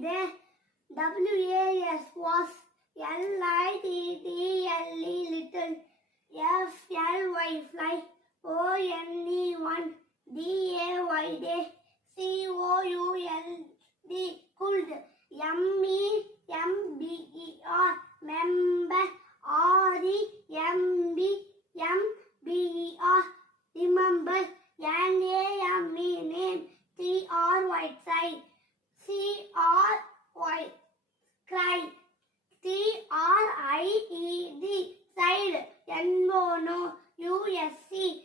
there. WAS was. LITTLE little. FLY fly. ONE DAY day. COULD could. MEMBER member. REMBER remember. NAME name. TRY try. CRY cry. TRIED side. NO no. USC